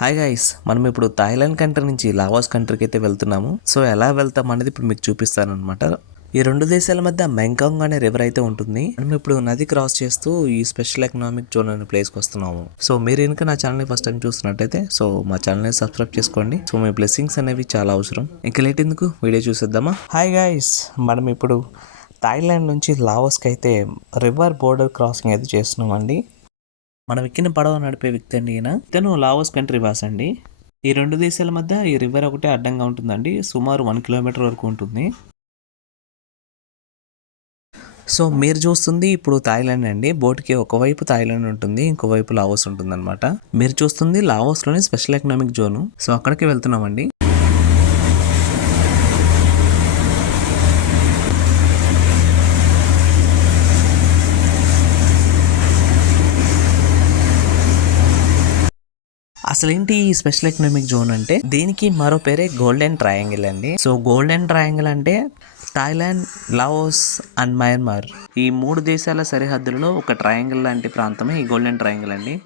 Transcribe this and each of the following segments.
Hi guys మనం ఇప్పుడు Thailand country నుంచి లావోస్ కంట్రీకి అయితే వెళ్తున్నాము. సో ఎలా వెళ్తాం అనేది ఇప్పుడు మీకు చూపిస్తాను అనమాట ఈ రెండు దేశాల మధ్య మెంకాంగ్ అనే రివర్ అయితే ఉంటుంది. మనం ఇప్పుడు నది క్రాస్ చేస్తూ ఈ స్పెషల్ ఎకనామిక్ జోన్ అనే ప్లేస్కి వస్తున్నాము. సో మీరు కనుక నా ఛానల్ని ఫస్ట్ టైం చూస్తున్నట్టయితే సో మా ఛానల్ని సబ్స్క్రైబ్ చేసుకోండి. సో మీ బ్లెస్సింగ్స్ అనేవి చాలా అవసరం. ఇంకా లేట్ ఎందుకు? వీడియో చూసేద్దామా? హాయ్ గాయస్ మనం ఇప్పుడు థాయిలాండ్ నుంచి లావోస్కి అయితే రివర్ బోర్డర్ క్రాసింగ్ అయితే చేస్తున్నామండి. మనం ఎక్కిన పడవ నడిపే వ్యక్తి అండి ఈయన. ఇతను లావోస్ కంట్రీ వాస్ అండి. ఈ రెండు దేశాల మధ్య ఈ రివర్ ఒకటే అడ్డంగా ఉంటుందండి. సుమారు వన్ కిలోమీటర్ వరకు ఉంటుంది. సో మీరు చూస్తుంది ఇప్పుడు థాయిలాండ్ అండి. బోట్కి ఒకవైపు థాయిలాండ్ ఉంటుంది ఇంకోవైపు లావోస్ ఉంటుంది అనమాట మీరు చూస్తుంది లావోస్లోని స్పెషల్ ఎకనామిక్ జోను. సో అక్కడికి వెళ్తున్నామండి. అసలేంటి ఈ స్పెషల్ ఎకనామిక్ జోన్ అంటే? దీనికి మరో పేరే గోల్డెన్ ట్రయాంగిల్ అండి. సో గోల్డెన్ ట్రయాంగిల్ అంటే థాయిలాండ్ లావోస్ అండ్ మయన్మార్. ఈ మూడు దేశాల సరిహద్దులలో ఒక ట్రయాంగిల్ లాంటి ప్రాంతమే ఈ గోల్డెన్ ట్రయాంగిల్ అండి.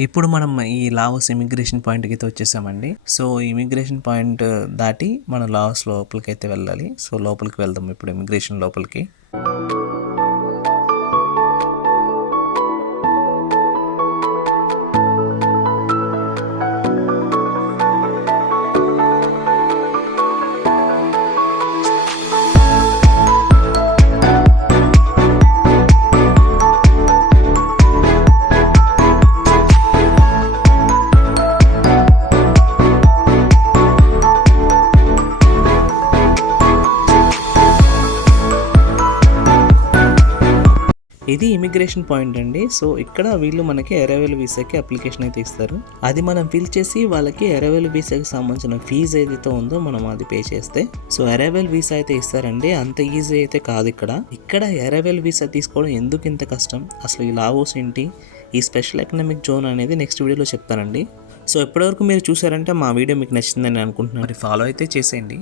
ఇప్పుడు మనం ఈ లావోస్ ఇమిగ్రేషన్ పాయింట్కి అయితే వచ్చేసామండి. సో ఇమిగ్రేషన్ పాయింట్ దాటి మనం లావోస్ లోపలికి అయితే వెళ్ళాలి. సో లోపలికి వెళ్దాం ఇప్పుడు ఇమిగ్రేషన్ లోపలికి. ఇది ఇమిగ్రేషన్ పాయింట్ అండి. సో ఇక్కడ వీళ్ళు మనకి ఎరవేల్ వీసాకి అప్లికేషన్ అయితే ఇస్తారు. అది మనం ఫిల్ చేసి వాళ్ళకి ఎరవేల్ వీసాకి సంబంధించిన ఫీజు ఏదైతే ఉందో మనం అది పే చేస్తే. సో ఎరవేల్ వీసా అయితే ఇస్తారండి. అంత ఈజీ అయితే కాదు ఇక్కడ. ఇక్కడ ఎరవేల్ వీసా తీసుకోవడం ఎందుకు ఇంత కష్టం? అసలు ఈ లావోస్ ఏంటి? ఈ స్పెషల్ ఎకనామిక్ జోన్ అనేది నెక్స్ట్ వీడియోలో చెప్తానండి. సో ఇప్పటివరకు మీరు చూసారంటే మా వీడియో మీకు నచ్చిందని అనుకుంటున్నాను. మరి ఫాలో అయితే చేసేయండి.